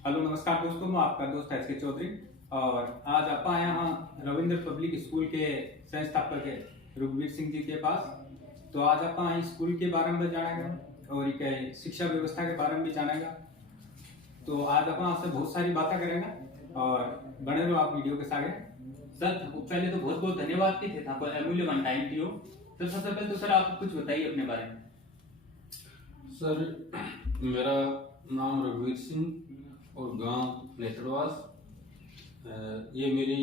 Hello नमस्कार दोस्तों, मैं आपका दोस्त एस के चौधरी और आज आप आए हाँ रविंद्र पब्लिक स्कूल के संस्थापक है रघुवीर सिंह जी के पास। तो आज आप आए स्कूल के बारे में जानेगा और एक शिक्षा व्यवस्था के बारे में भी जानेगा। तो आज आप आपसे बहुत सारी बातें करेंगे और बने रहो आप वीडियो के साथ। सर पहले तो बहुत बहुत धन्यवाद कि थे आपको अमूल्यवान टाइम दियो। तो सबसे पहले तो सर आप कुछ बताइए अपने बारे में। सर मेरा नाम रघुवीर सिंह और गांव नेत्रवास। ये मेरी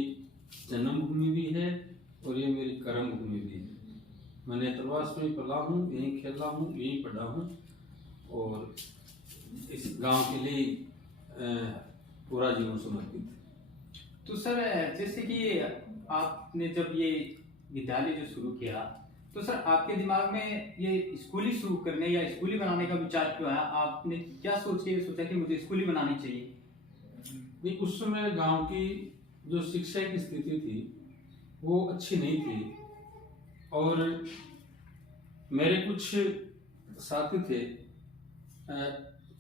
जन्मभूमि भी है और ये मेरी कर्म भूमि भी है। मैं नेत्रवास में पला हूँ, यहीं खेला हूँ, यहीं पढ़ा हूँ और इस गांव के लिए पूरा जीवन समर्पित है। तो सर जैसे कि आपने जब ये विद्यालय जो शुरू किया तो सर आपके दिमाग में ये स्कूल ही शुरू करने या स्कूल ही बनाने का विचार क्यों आया? आपने क्या सोच के सोचा कि मुझे स्कूल ही बनानी चाहिए? नहीं, उस समय गांव की जो शिक्षा की स्थिति थी वो अच्छी नहीं थी और मेरे कुछ साथी थे।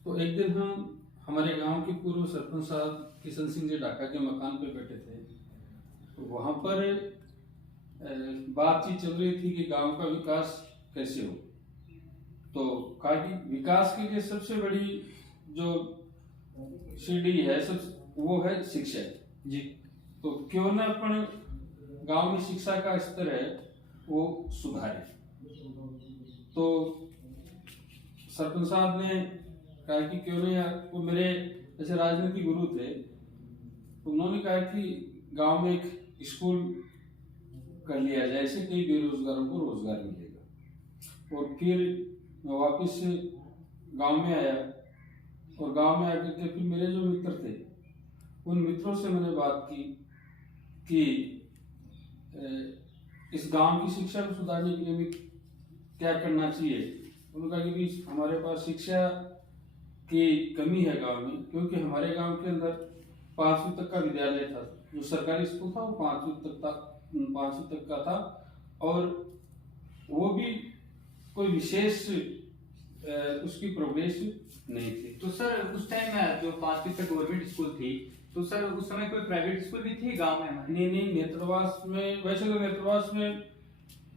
तो एक दिन हम हमारे गांव के पूर्व सरपंच साहब किशन सिंह जी ढाका के मकान पे बैठे थे। तो वहां पर बातचीत चल रही थी कि गांव का विकास कैसे हो। तो कहा कि विकास के लिए सबसे बड़ी जो सीढ़ी है वो है शिक्षा जी। तो क्यों ना अपन गांव में शिक्षा का स्तर है वो सुधारे। तो सरपंच साहब ने कहा कि क्यों नहीं यार, वो मेरे जैसे राजनीतिक गुरु थे, तो उन्होंने कहा कि गांव में एक स्कूल कर लिया जाए, इससे कई बेरोजगारों को रोजगार मिलेगा। और फिर मैं वापस गांव में आया और गांव में आकर के फिर मेरे जो मित्र थे उन मित्रों से मैंने बात की कि इस गांव की शिक्षा को सुधारने के लिए भी क्या करना चाहिए। उन्होंने कहा कि हमारे पास शिक्षा की कमी है गांव में, क्योंकि हमारे गांव के अंदर 5वीं तक का विद्यालय था। जो सरकारी स्कूल था वो 5वीं तक का था और वो भी कोई विशेष उसकी प्रोग्रेस नहीं थी। तो सर उस टाइम जो 5वीं तक गवर्नमेंट स्कूल थी तो सर उस समय कोई प्राइवेट स्कूल भी थी गांव में? नहीं, नेत्रवास में वैसे तो नेत्रवास में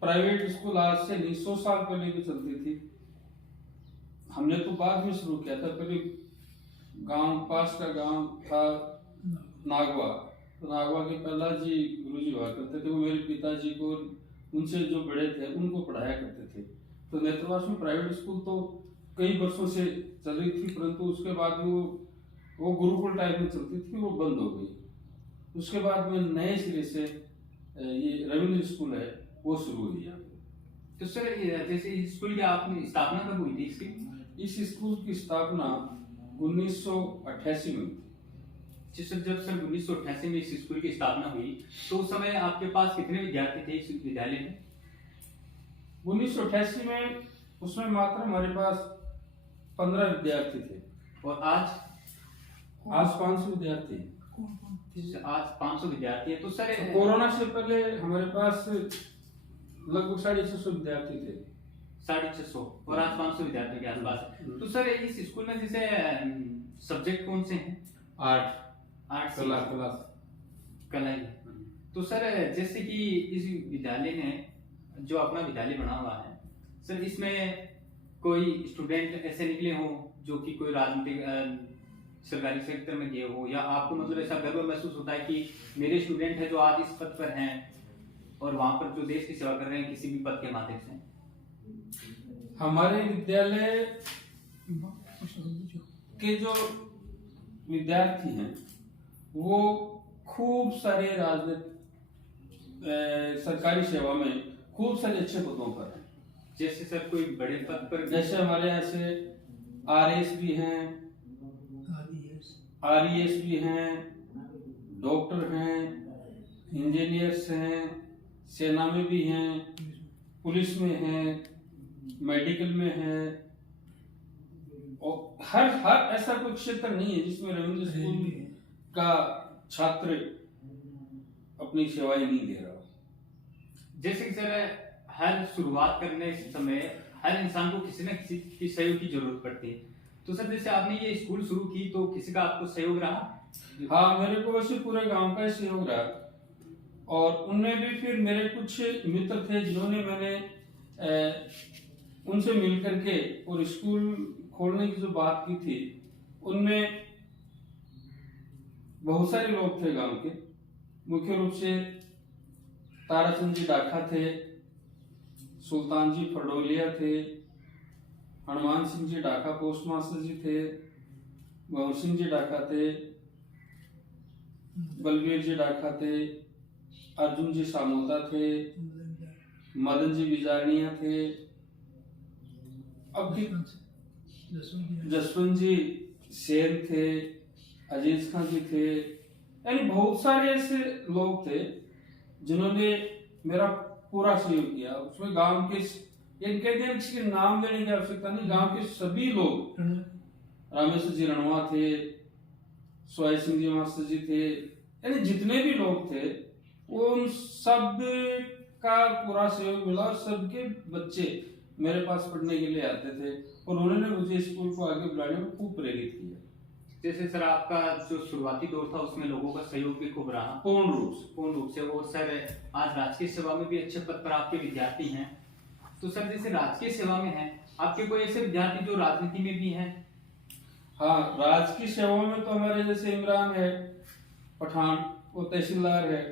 प्राइवेट स्कूल आज से नहीं 100 साल पहले भी चलती थी। हमने तो बाद में शुरू किया था। पहले गांव पास का गांव था नागवा, तो नागवा के प्रहलाद जी गुरुजी हुआ करते थे। वो मेरे पिताजी को, उनसे जो बड़े थे उनको पढ़ाया करते थे। तो नेत्रवास में प्राइवेट स्कूल तो कई वर्षों से चल रही थी, परंतु उसके बाद वो गुरुकुल टाइप में चलती थी, वो बंद हो गई। उसके बाद में नए सिरे से ये रविंद्र स्कूल है वो शुरू हुई है। तो सर जैसे इस स्कूल की आपने स्थापना कब हुई थी इसकी? इस स्कूल की स्थापना 1988 में हुई थी। जब सर 1988 में इस स्कूल की स्थापना हुई तो उस समय आपके पास कितने विद्यार्थी थे इस विद्यालय में? 1988 में उसमें मात्र हमारे पास 15 विद्यार्थी थे और आज 500 विद्यार्थी हैं। आज 500 विद्यार्थी है। तो सर कोरोना से पहले हमारे पास लगभग 650 विद्यार्थी थे। 650 और आज 500 विद्यार्थियों के आसपास। तो सर इस स्कूल में जैसे सब्जेक्ट कौन से हैं? आर्ट कला ही। तो सर जैसे कि इस विद्यालय ने जो अपना विद्यालय बना हुआ है सर, इसमें कोई स्टूडेंट ऐसे निकले हो जो कि कोई राजनीतिक सरकारी सेक्टर में गए हो, या आपको मतलब ऐसा गर्व महसूस होता है कि मेरे स्टूडेंट है जो आज इस पद पर हैं और वहां पर जो देश की सेवा कर रहे हैं किसी भी पद के माध्यम से? हमारे विद्यालय के जो विद्यार्थी हैं वो खूब सारे सरकारी सेवा में खूब सारे अच्छे पदों पर हैं। जैसे सर कोई बड़े पद पर, जैसे हमारे यहाँ से RS भी हैं, RES भी हैं, डॉक्टर हैं, इंजीनियर्स हैं, सेना में भी हैं, पुलिस में हैं, मेडिकल में हैं। और हर ऐसा कोई क्षेत्र नहीं है जिसमें रविंद्र स्कूल का छात्र अपनी सेवाएं नहीं दे रहा हो। जैसे कि सर हर शुरुआत करने समय हर इंसान को किसी न किसी की सहयोग की जरूरत पड़ती है। तो सर जैसे आपने ये स्कूल शुरू की तो किसी का आपको सहयोग रहा? हाँ, मेरे को वैसे पूरे गांव का सहयोग रहा। और उनमें भी फिर मेरे कुछ मित्र थे जिन्होंने मैंने उनसे मिल करके और स्कूल खोलने की जो बात की थी, उनमें बहुत सारे लोग थे गांव के। मुख्य रूप से ताराचंद जी डाखा थे, सुल्तान जी फरडोलिया थे, हनुमान सिंह जी डाका पोस्ट मास्टर जी थे, भवन सिंह जी डाका थे, बलवीर जी डाका थे, अर्जुन जी सामोता थे, मदन जी बिजारनिया थे, अब जसवंत जी सेन थे, अजीज खान जी थे। यानी बहुत सारे ऐसे लोग थे जिन्होंने मेरा पूरा सहयोग किया। उसमें गांव के किसी के नाम लेने की आवश्यकता नहीं, गांव के सभी लोग, रामेश्वर जी रणवा थे, सोय सिंह जी मास्टर जी थे, यानी जितने भी लोग थे वो उन सब का पूरा सहयोग मिला। सबके बच्चे मेरे पास पढ़ने के लिए आते थे और उन्होंने मुझे स्कूल को आगे बढ़ाने में खूब प्रेरित किया। जैसे सर आपका जो शुरुआती दौर था उसमें लोगों का सहयोग भी खूब रहा। पूर्ण रूप से। और सर आज राजकीय सेवा में भी अच्छे पद पर आपके विद्यार्थी हैं। तो सर जैसे राजकीय सेवा में हैं, आपके कोई ऐसे विद्यार्थी जो राजनीति में भी हैं? हाँ, राजकीय सेवा में तो हमारे जैसे इमरान है पठान, वो तहसीलदार है,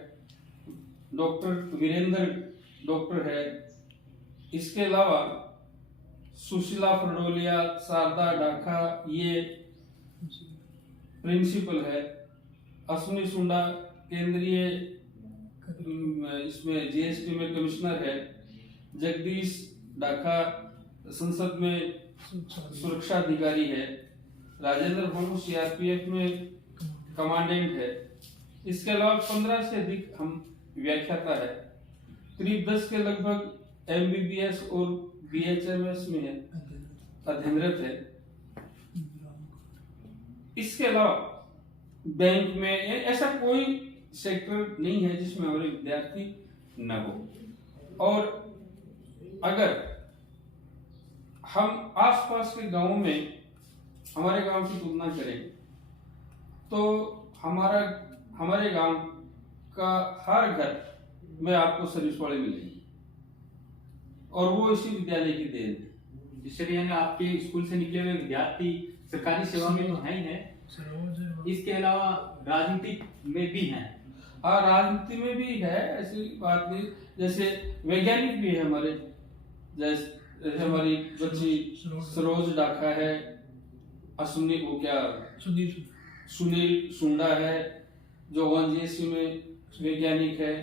डॉक्टर वीरेंद्र डॉक्टर है। इसके अलावा सुशीला फरडोलिया, शारदा डाखा ये प्रिंसिपल है, अश्विनी सुंडा केंद्रीय इसमें GST में कमिश्नर है, जगदीश डाखा संसद में सुरक्षा अधिकारी है, राजेंद्र भोलू CRPF में कमांडेंट है। इसके अलावा 15 से अधिक हम व्याख्याता है, करीब 10 के लगभग MBBS और BHMS में है अध्ययनरत है। इसके अलावा बैंक में ऐसा कोई सेक्टर नहीं है जिसमें हमारे विद्यार्थी न हो। और अगर हम आसपास के गांवों में हमारे गांव की तुलना करें तो हमारे गांव का हर घर में आपको सर्विस वाले मिलेंगे। और वो इसी विद्यालय की देन है। जिससे यानी आपके स्कूल से निकले हुए विद्यार्थी सरकारी सेवा में तो है ही है, इसके अलावा राजनीतिक में भी हैं। हाँ, राजनीति में भी है, ऐसी बात नहीं। जैसे वैज्ञानिक भी है हमारे, जैसे हमारी बच्ची सरोज डाका है, अश्विनी वो क्या सुनील सुंडा है जो ONGC में वैज्ञानिक है,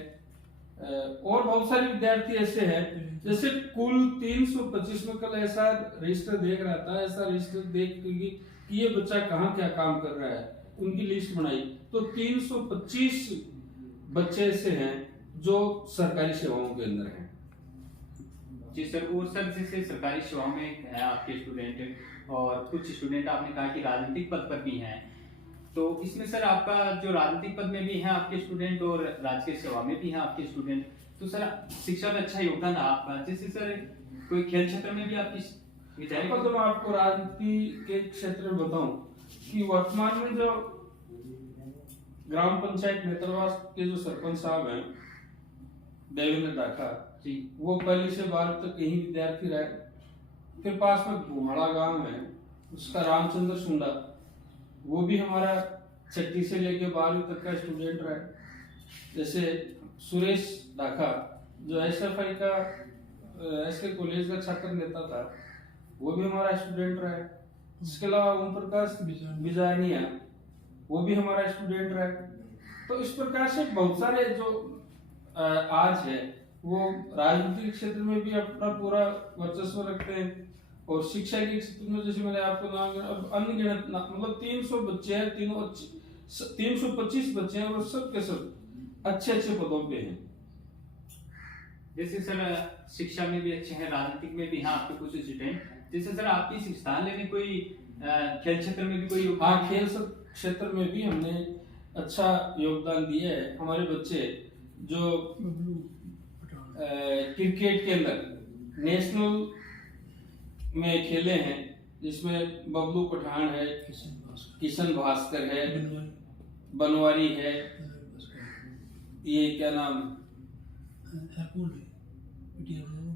और बहुत सारे विद्यार्थी ऐसे हैं। जैसे कुल 325 में कल ऐसा रजिस्टर देख रहा था, ऐसा रजिस्टर देख कि ये बच्चा कहाँ क्या काम कर रहा है, उनकी लिस्ट बनाई तो 325 बच्चे ऐसे हैं जो सरकारी सेवाओं के अंदर हैं। जी सर, और सर जैसे सरकारी सेवाओं में है आपके स्टूडेंट और कुछ स्टूडेंट आपने कहा कि राजनीतिक पद पर भी हैं, तो इसमें सर आपका जो राजनीतिक पद में भी हैं आपके स्टूडेंट और राजकीय सेवा में भी हैं आपके स्टूडेंट, तो सर शिक्षा में अच्छा योगदान है आपका। जैसे सर कोई खेल क्षेत्र में भी आपकी विचार? तो मैं आपको राजनीति के क्षेत्र में बताऊं कि वर्तमान में जो ग्राम पंचायत नेत्रवास के जो सरपंच साहब हैं देवेंद्र डाका जी, वो पहली से 12 तक यही विद्यार्थी रहे। फिर पास में घुमाड़ा गांव है, उसका रामचंद्र सुंडा, वो भी हमारा 6वीं से लेके 12वीं तक का स्टूडेंट रहा। जैसे सुरेश डाका जो SFI का SK कॉलेज का छात्र नेता था, वो भी हमारा स्टूडेंट रहा। इसके अलावा ओम प्रकाश बिजानिया, वो भी हमारा स्टूडेंट रहा। तो इस प्रकार से बहुत सारे जो आज है वो राजनीतिक क्षेत्र में भी अपना पूरा वर्चस्व रखते हैं, और शिक्षा के क्षेत्र में जैसे मैंने आपको नाम अब अनगिनत मतलब 300 बच्चे हैं, 325 बच्चे हैं, और सब के सब अच्छे अच्छे पदों पे हैं। जैसे सर शिक्षा में भी अच्छे हैं, राजनीतिक में भी हैं आपके कुछ स्टूडेंट। जैसे सर आपकी संस्थान में कोई खेल क्षेत्र में भी कोई? हाँ, खेल क्षेत्र में भी हमने अच्छा योगदान दिया है। हमारे बच्चे जो क्रिकेट के अंदर नेशनल में खेले हैं, जिसमें बबलू पठान है, किशन भास्कर है, बनवारी है, ये क्या नाम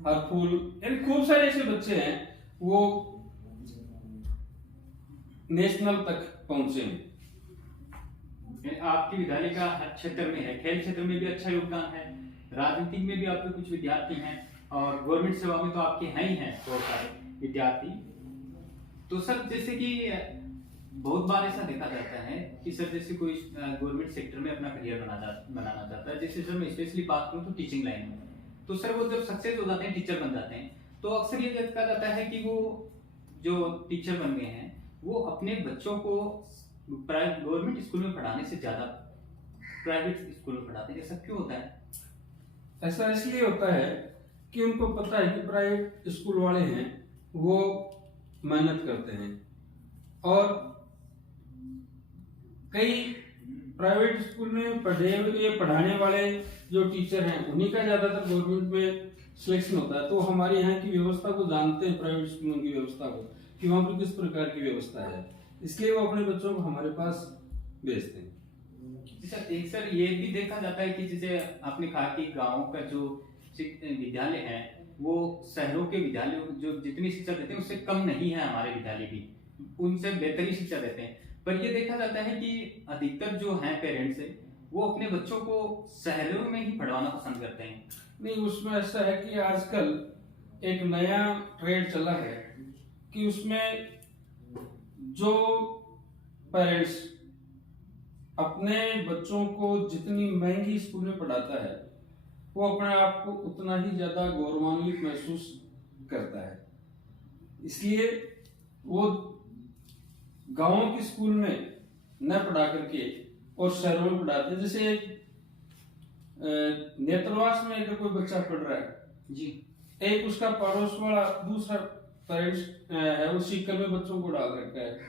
हरफूल, यानी खूब सारे ऐसे बच्चे हैं वो नेशनल तक पहुंचे हैं। आपके विद्यालय का हर क्षेत्र में है, खेल क्षेत्र में भी अच्छा योगदान है, राजनीतिक में भी आपके कुछ विद्यार्थी हैं, और गवर्नमेंट सेवा में तो आपके हैं ही हैं बहुत सारे विद्यार्थी। तो सर जैसे कि बहुत बार ऐसा देखा जाता है कि सर जैसे कोई गवर्नमेंट सेक्टर में अपना करियर बनाना चाहता है, जैसे सर मैं स्पेशली बात करूं तो टीचिंग लाइन में, तो सर वो जब सक्सेस हो जाते हैं, टीचर बन जाते हैं, तो अक्सर ये देखा जाता है कि वो जो टीचर बन गए हैं वो अपने बच्चों को गवर्नमेंट स्कूल में पढ़ाने से ज्यादा प्राइवेट स्कूल में पढ़ाते हैं। ऐसा क्यों होता है? ऐसा इसलिए होता है कि उनको पता है कि प्राइवेट स्कूल वाले हैं वो मेहनत करते हैं, और कई प्राइवेट स्कूल में पढ़ाने वाले जो टीचर हैं उन्हीं का ज्यादातर गवर्नमेंट में सिलेक्शन होता है। तो हमारे यहाँ की व्यवस्था को जानते हैं, प्राइवेट स्कूलों की व्यवस्था को, कि वहाँ पर किस प्रकार की व्यवस्था है, इसलिए वो अपने बच्चों को हमारे पास भेजते हैं। एक सर ये भी देखा जाता है कि जैसे आपने कहा कि गाँव का जो विद्यालय है वो शहरों के विद्यालयों जो जितनी शिक्षा देते हैं उससे कम नहीं है, हमारे विद्यालय भी उनसे बेहतरीन शिक्षा देते हैं। पर ये देखा जाता है कि अधिकतर जो हैं पेरेंट्स है वो अपने बच्चों को शहरों में ही पढ़वाना पसंद करते हैं। नहीं, उसमें ऐसा है कि आजकल एक नया ट्रेंड चला है कि उसमें जो पेरेंट्स अपने बच्चों को जितनी महंगी स्कूल में पढ़ाता है वो अपने आप को उतना ही ज्यादा गौरवान्वित महसूस करता है, इसलिए वो गांवों के स्कूल में न पढ़ा करके और शहरों में पढ़ाते हैं। जैसे नेत्रवास में अगर कोई बच्चा पढ़ रहा है जी, एक उसका पड़ोस वाला दूसरा पेरेंट्स है वो सीकर में बच्चों को डाल रखा है,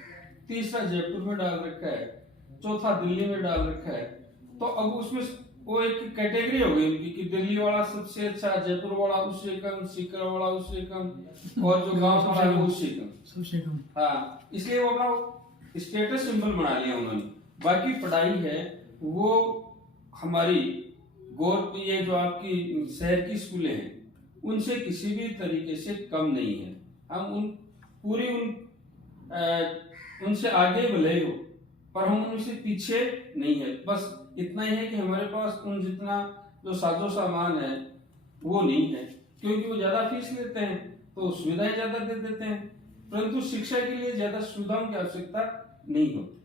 तीसरा जयपुर में डाल रखा है, चौथा दिल्ली में डाल रखा है। तो अब उसमें वो एक कैटेगरी हो गई उनकी कि दिल्ली वाला सबसे अच्छा, जयपुर वाला उससे कम, सीकर वाला उससे कम, और जो गांव वाला है वो उससे कम। हाँ, इसलिए वो अपना स्टेटस सिंबल बना लिया उन्होंने। बाकी पढ़ाई है वो हमारी ये जो आपकी शहर की स्कूलें हैं उनसे किसी भी तरीके से कम नहीं है। हम उनसे आगे भले हो, पर हम उनसे पीछे नहीं है। बस इतना ही है कि हमारे पास उन जितना जो साजो सामान है वो नहीं है, क्योंकि वो ज्यादा फीस लेते हैं तो सुविधाएं ज्यादा दे देते हैं, परंतु शिक्षा के लिए ज्यादा सुविधाओं की आवश्यकता नहीं होती।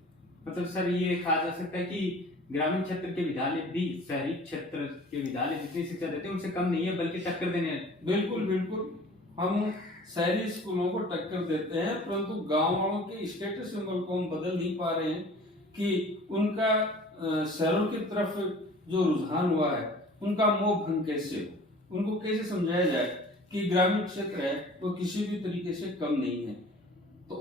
मतलब सर ये कहा जा सकता है कि ग्रामीण क्षेत्र के विद्यालय भी शहरी क्षेत्र के विद्यालय जितनी शिक्षा देते हैं उनसे कम नहीं है, बल्कि टक्कर देने हैं। बिल्कुल बिल्कुल, हम शहरी स्कूलों को टक्कर देते हैं, परंतु गांव वालों के स्टेटस सिंबल को हम बदल नहीं पा रहे हैं कि उनका शहरों की तरफ जो रुझान हुआ है उनका मोह भंग कैसे हो, उनको कैसे समझाया जाए कि ग्रामीण क्षेत्र है वो किसी भी तरीके से कम नहीं है। तो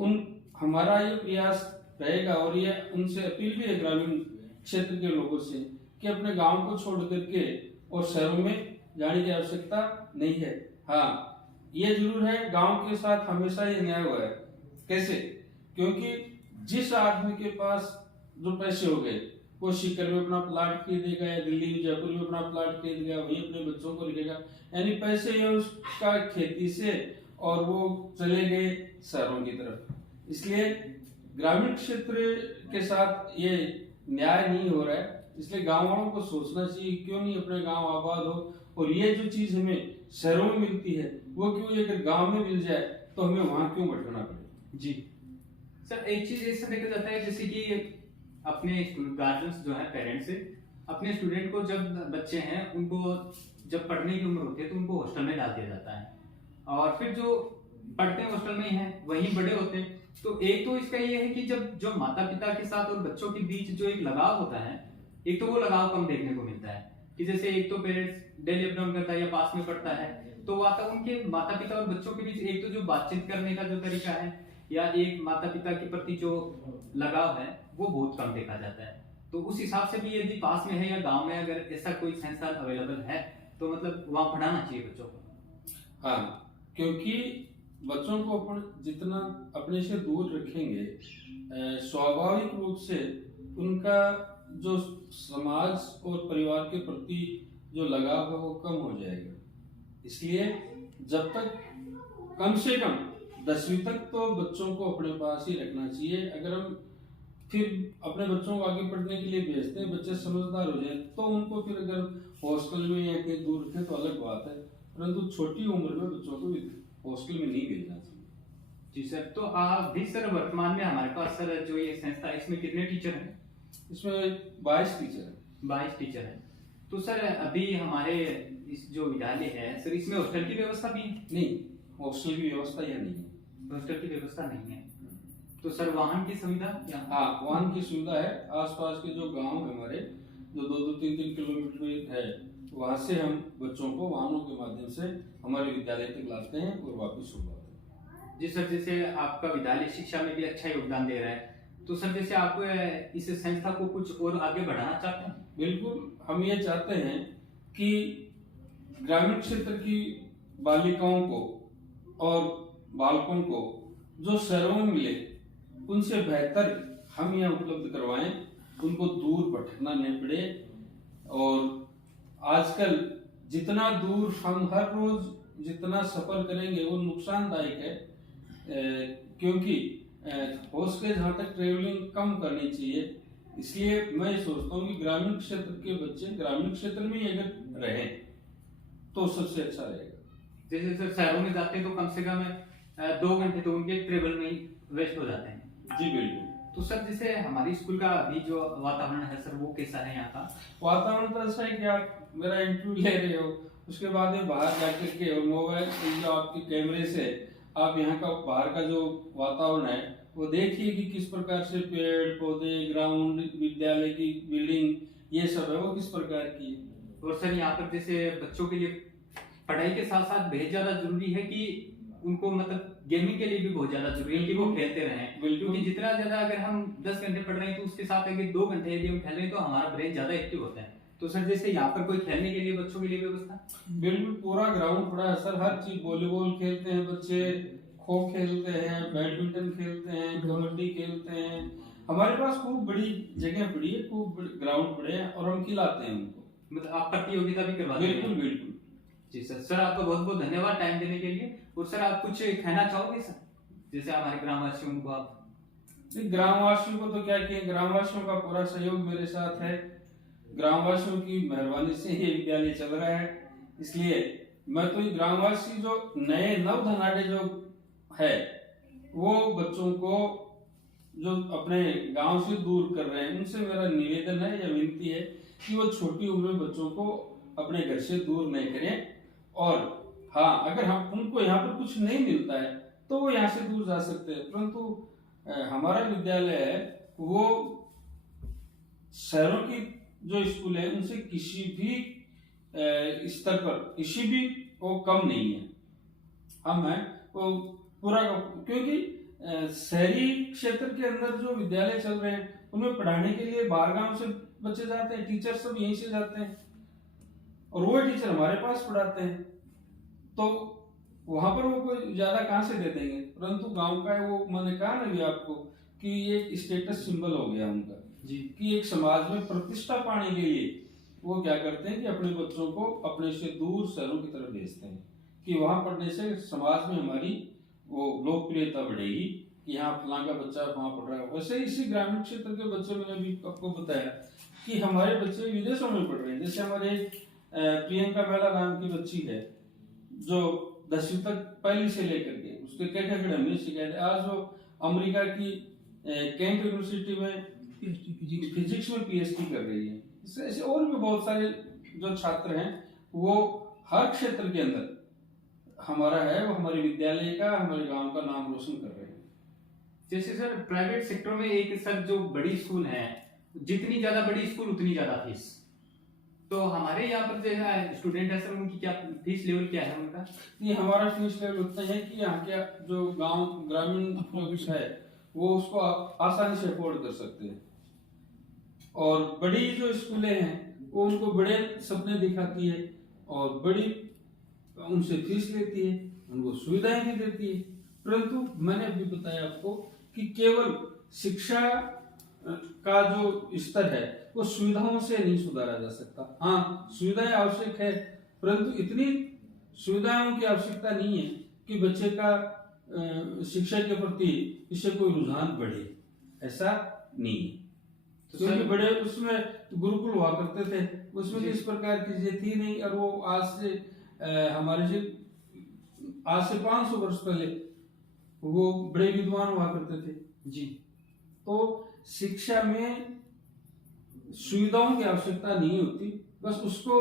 हमारा ये प्रयास रहेगा और ये उनसे अपील भी है ग्रामीण क्षेत्र के लोगों से कि अपने गांव को छोड़ करके और शहरों में जाने की आवश्यकता नहीं है। हाँ, ये जरूर है, गांव के साथ हमेशा ये न्याय हुआ है। कैसे? क्योंकि जिस आदमी के पास जो पैसे हो गए वो सीकर में अपना प्लाट खरीदेगा या दिल्ली जयपुर में अपना प्लाट खरीदेगा, वहीं अपने बच्चों को रखेगा, यानी पैसे है उसका खेती से और वो चले गए शहरों की तरफ। इसलिए ग्रामीण क्षेत्र के साथ ये न्याय नहीं हो रहा है, इसलिए गांव वालों को सोचना चाहिए क्यों नहीं अपने गांव आबाद हो, और ये जो चीज हमें शहरों में मिलती है वो क्यों अगर गांव में मिल जाए तो हमें वहां क्यों भटकना पड़े। जी सर, एक चीज ऐसा देखा जाता है जैसे कि अपने गार्जियंस जो है पेरेंट्स अपने स्टूडेंट को, जब बच्चे हैं उनको जब पढ़ने की उम्र होती है तो उनको हॉस्टल में डाल दिया जाता है, और फिर जो पढ़ते हैं हॉस्टल में ही हैं वहीं बड़े होते हैं। तो एक तो इसका ये है कि जब जो माता पिता के साथ और बच्चों के बीच जो एक लगाव होता है, एक तो वो लगाव कम देखने को मिलता है कि जैसे एक तो पेरेंट्स डेली अप डाउन करता है या पास में पढ़ता है, तो उनके माता पिता और बच्चों के बीच एक तो जो बातचीत करने का जो तरीका है या एक माता पिता के प्रति जो लगाव है वो बहुत कम देखा जाता है। तो उस हिसाब से भी यदि पास में है या गांव में अगर ऐसा कोई संस्थान अवेलेबल है तो मतलब वहां पढ़ाना चाहिए बच्चों को। हाँ, क्योंकि बच्चों को जितना अपने से दूर रखेंगे, स्वाभाविक रूप से उनका जो समाज और परिवार के प्रति जो लगाव है वो कम हो जाएगा। इसलिए जब तक कम से कम 10वीं तक तो बच्चों को अपने पास ही रखना चाहिए। अगर हम फिर अपने बच्चों को आगे पढ़ने के लिए भेजते हैं, बच्चे समझदार हो जाए तो उनको फिर अगर हॉस्टल में या कहीं दूर रखें तो अलग बात है, परंतु छोटी उम्र में बच्चों को हॉस्टल में नहीं भेजना चाहिए। जी सर, तो अभी सर वर्तमान में हमारे पास सर जो ये संस्था है इसमें कितने टीचर हैं? इसमें 22 टीचर है। 22 टीचर हैं। तो सर अभी हमारे इस जो विद्यालय है सर इसमें हॉस्टल की व्यवस्था भी नहीं, हॉस्टल की व्यवस्था या नहीं है, हॉस्टल की व्यवस्था नहीं है। तो सर वाहन की सुविधा? हाँ, वाहन की सुविधा है। आसपास के जो गांव है हमारे, जो 2-3 किलोमीटर में है, वहां से हम बच्चों को वाहनों के माध्यम से हमारे विद्यालय तक लाते हैं और वापस हो जाते हैं। जी सर, जैसे आपका विद्यालय शिक्षा में भी अच्छा योगदान दे रहा है, तो सर जैसे आप इस संस्था को कुछ और आगे बढ़ाना चाहते हैं? बिल्कुल, हम ये चाहते हैं कि ग्रामीण क्षेत्र की बालिकाओं को और बालकों को जो शहरों में मिले उनसे बेहतर हम यहाँ उपलब्ध करवाएं, उनको दूर भटकना नहीं पड़े। और आजकल जितना दूर हम हर रोज जितना सफर करेंगे वो नुकसानदायक है, क्योंकि हो सके जहाँ तक ट्रेवलिंग कम करनी चाहिए। इसलिए मैं सोचता हूँ कि ग्रामीण क्षेत्र के बच्चे ग्रामीण क्षेत्र में ही अगर रहें तो सबसे अच्छा रहेगा। जैसे सर शहरों में जाते हैं तो कम से कम 2 घंटे तो उनके ट्रेवल में ही वेस्ट हो जाते हैं। जी बिल्कुल। तो सर जैसे हमारी स्कूल का अभी जो वातावरण है सर वो कैसा है यहाँ का? वातावरण तो ऐसा है कि आप मेरा इंटरव्यू ले रहे हो, उसके बाद में बाहर जाकर के और मोबाइल जो आपके कैमरे से आप यहाँ का बाहर का जो वातावरण है वो देखिए कि किस प्रकार से पेड़ पौधे, ग्राउंड, विद्यालय की बिल्डिंग, ये सब है वो किस प्रकार की है। और सर यहाँ पर जैसे बच्चों के लिए पढ़ाई के साथ साथ बेहद ज्यादा जरूरी है कि उनको मतलब गेमिंग के लिए भी बहुत ज्यादा जरूरी है कि वो खेलते रहें, क्योंकि जितना ज्यादा अगर हम 10 घंटे पढ़ रहे हैं तो उसके साथ अगर 2 घंटे यदि हम खेल रहे हैं तो हमारा ब्रेन ज्यादा एक्टिव होता है। तो सर जैसे यहाँ पर कोई खेलने के लिए बच्चों के लिए व्यवस्था? बिल्कुल, पूरा ग्राउंड पड़ा है सर, हर चीज, वॉलीबॉल खेलते हैं बच्चे, खो खेलते हैं, बैडमिंटन खेलते हैं, कबड्डी खेलते हैं। हमारे पास खूब बड़ी जगह पड़ी है, खूब ग्राउंड पड़े हैं और हम खिलाते हैं उनको। मतलब आप प्रतियोगिता भी करवाते हैं? बिल्कुल बिल्कुल। जी सर, सर आपका बहुत बहुत धन्यवाद टाइम देने के लिए। और सर आप कुछ कहना चाहोगे सर, जैसे हमारे ग्रामवासियों को आप? ग्रामवासियों को तो क्या कि ग्रामवासियों का पूरा सहयोग मेरे साथ है। ग्रामवासियों की मेहरबानी से ये विद्यालय चल रहा है। इसलिए मैं तो ग्रामवासी जो नए नवधनाढ़े जो है वो बच्चों को जो अपने गांव से दूर कर रहे हैं, उनसे मेरा निवेदन है या विनती है कि वो छोटी उम्र में बच्चों को अपने घर से दूर नहीं करें। और हाँ, अगर हम उनको यहाँ पर कुछ नहीं मिलता है तो वो यहाँ से दूर जा सकते हैं, परंतु हमारा विद्यालय है वो शहरों की जो स्कूल है उनसे किसी भी स्तर पर किसी भी वो कम नहीं है। हम है वो पूरा, क्योंकि शहरी क्षेत्र के अंदर जो विद्यालय चल रहे हैं उनमें पढ़ाने के लिए बाहर गांव से बच्चे जाते हैं, टीचर सब यहीं से जाते हैं और वो टीचर हमारे पास पढ़ाते हैं, तो वहां पर वो कोई ज्यादा कहाँ से दे देंगे। परंतु गांव का है वो, मैंने कहा ना भी आपको कि ये स्टेटस सिंबल हो गया उनका जी, कि एक समाज में प्रतिष्ठा पाने के लिए वो क्या करते हैं कि अपने बच्चों को अपने से दूर शहरों की तरफ भेजते हैं कि वहां पढ़ने से समाज में हमारी वो लोकप्रियता बढ़ेगी कि यहाँ फलां का बच्चा वहां पढ़ रहा है। वैसे इसी ग्रामीण क्षेत्र के बच्चे, मैंने भी आपको बताया कि हमारे बच्चे विदेशों में पढ़ रहे हैं। जैसे हमारे प्रियंका बेला नाम की बच्ची है जो 10वीं तक पहली से लेकर के उसके कैटेगरी में शिकायत, आज वो अमेरिका की कैंट यूनिवर्सिटी में फिजिक्स में पीएचडी कर रही है। ऐसे और भी बहुत सारे जो छात्र हैं वो हर क्षेत्र के अंदर हमारा है, वो हमारे विद्यालय का, हमारे गांव का नाम रोशन कर रहे हैं। जैसे सर प्राइवेट सेक्टर में एक सर जो बड़ी स्कूल है, जितनी ज्यादा बड़ी स्कूल उतनी ज्यादा फीस, तो हमारे यहाँ पर जो है स्टूडेंट है सर उनकी क्या फीस लेवल क्या है उनका? ये हमारा फीस लेवल उतना है कि यहाँ के जो गांव ग्रामीण जो है वो उसको आसानी से अफोर्ड कर सकते हैं। और बड़ी जो स्कूलें हैं वो उनको बड़े सपने दिखाती है और बड़ी उनसे फीस लेती है, उनको सुविधाएं भी देती है। परंतु मैंने अभी बताया आपको कि केवल शिक्षा का जो स्तर है वो सुविधाओं से नहीं सुधारा जा सकता। हाँ, सुविधाएं आवश्यक है, परंतु इतनी सुविधाओं की आवश्यकता नहीं है कि बच्चे का शिक्षा के प्रति इससे कोई रुझान बढ़े, ऐसा नहीं है। क्योंकि बड़े उसमें गुरुकुल हुआ करते थे, उसमें इस प्रकार की चीजें थी नहीं। और वो आज से हमारे से आज से 500 वर्ष पहले वो बड़े विद्वान हुआ करते थे जी। तो शिक्षा में सुविधाओं की आवश्यकता नहीं होती, बस उसको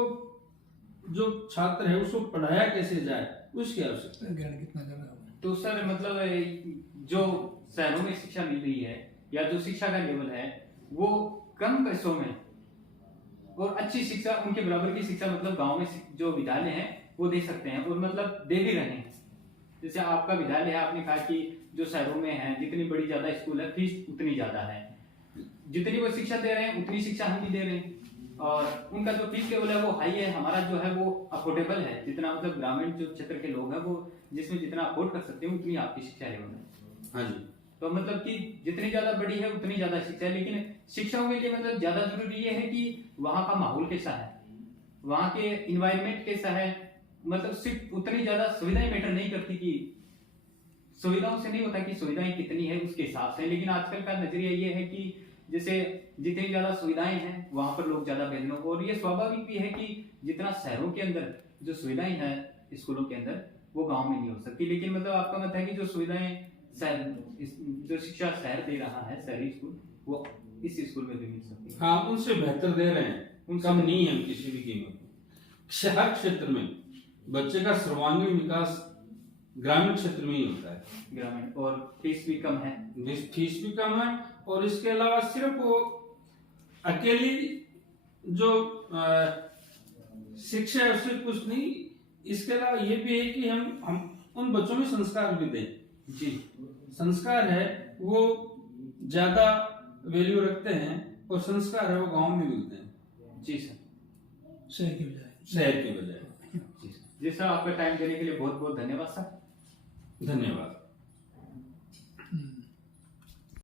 जो छात्र है उसको पढ़ाया कैसे जाए उसकी आवश्यकता है। ज्ञान कितना ज्यादा है। तो सर मतलब जो शहरों में शिक्षा मिल रही है या जो शिक्षा का लेवल है वो कम पैसों में और अच्छी शिक्षा, उनके बराबर की शिक्षा मतलब गांव में जो विद्यालय हैं वो दे सकते हैं और मतलब दे भी रहे हैं। जैसे आपका विद्यालय है, आपने कहा कि जो शहरों में है जितनी बड़ी ज्यादा स्कूल है फीस उतनी ज्यादा है, जितनी वो शिक्षा दे रहे हैं उतनी शिक्षा हम भी दे रहे हैं और उनका जो फीस लेवल है वो हाई है, हमारा जो है वो अफोर्डेबल है। जितना मतलब ग्रामीण जो क्षेत्र के लोग हैं वो जिसमें जितना अफोर्ड कर सकते हैं उतनी आपकी शिक्षा लेवल है। हाँ जी, तो मतलब कि जितनी ज्यादा बड़ी है उतनी ज्यादा शिक्षा है, लेकिन शिक्षकों के लिए मतलब ज्यादा जरूरी ये है कि वहाँ का माहौल कैसा है, वहाँ के इन्वायरमेंट कैसा है। मतलब सिर्फ उतनी ज्यादा सुविधाएं मैटर नहीं करती कि सुविधाओं से नहीं होता कि सुविधाएं कितनी है उसके हिसाब से, लेकिन आजकल का नजरिया ये है कि जैसे जितनी ज्यादा सुविधाएं हैं वहां पर लोग ज्यादा भेजना, और ये स्वाभाविक भी है कि जितना शहरों के अंदर जो सुविधाएं हैं स्कूलों के अंदर वो गांव में नहीं हो सकती। लेकिन मतलब आपका मत है कि जो सुविधाएं जो शिक्षा शहर दे रहा है, शहरी स्कूल, वो इस स्कूल में भी मिल सकती है। हाँ, उनसे बेहतर दे रहे हैं, कम नहीं है किसी भी कीमत में। शहर क्षेत्र में बच्चे का सर्वांगीण विकास ग्रामीण क्षेत्र में ही होता है। ग्रामीण, और फीस भी कम है। फीस भी कम है और इसके अलावा सिर्फ वो अकेली जो शिक्षा है उससे कुछ नहीं, इसके अलावा ये भी है कि हम उन बच्चों में संस्कार भी दें। जी, संस्कार है वो ज्यादा वैल्यू रखते हैं और संस्कार है वो गांव में मिलते हैं। जी सर, शहर की बजाय। शहर की बजाय। जी सर, आपका टाइम देने के लिए बहुत बहुत धन्यवाद सर। धन्यवाद।